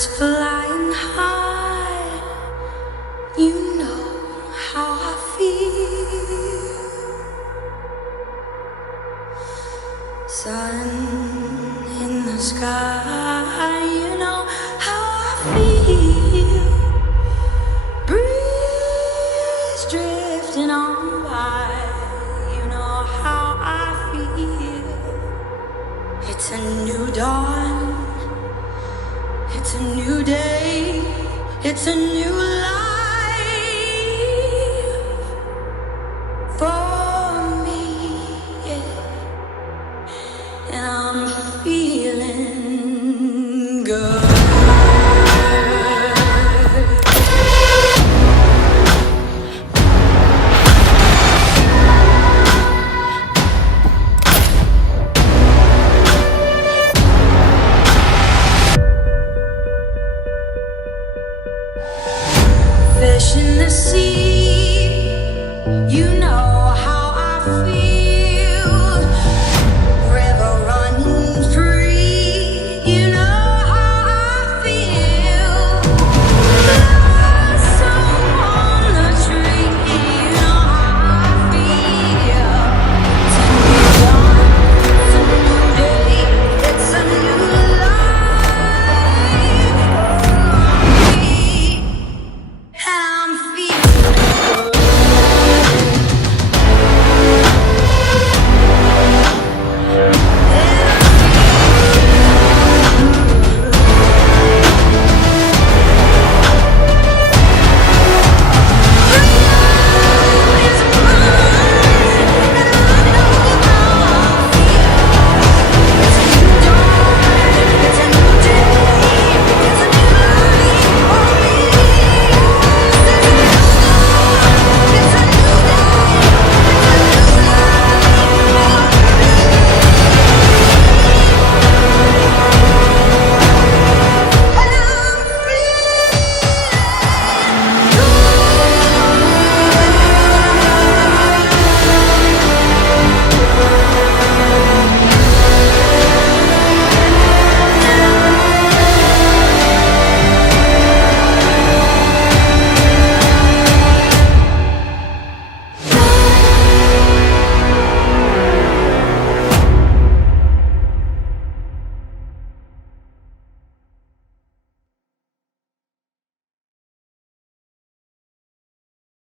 Flying high, you know how I feel. Sun in the sky, you know how I feel. Breeze drifting on by, you know how I feel. It's a new dawn. It's a new day, it's a new life.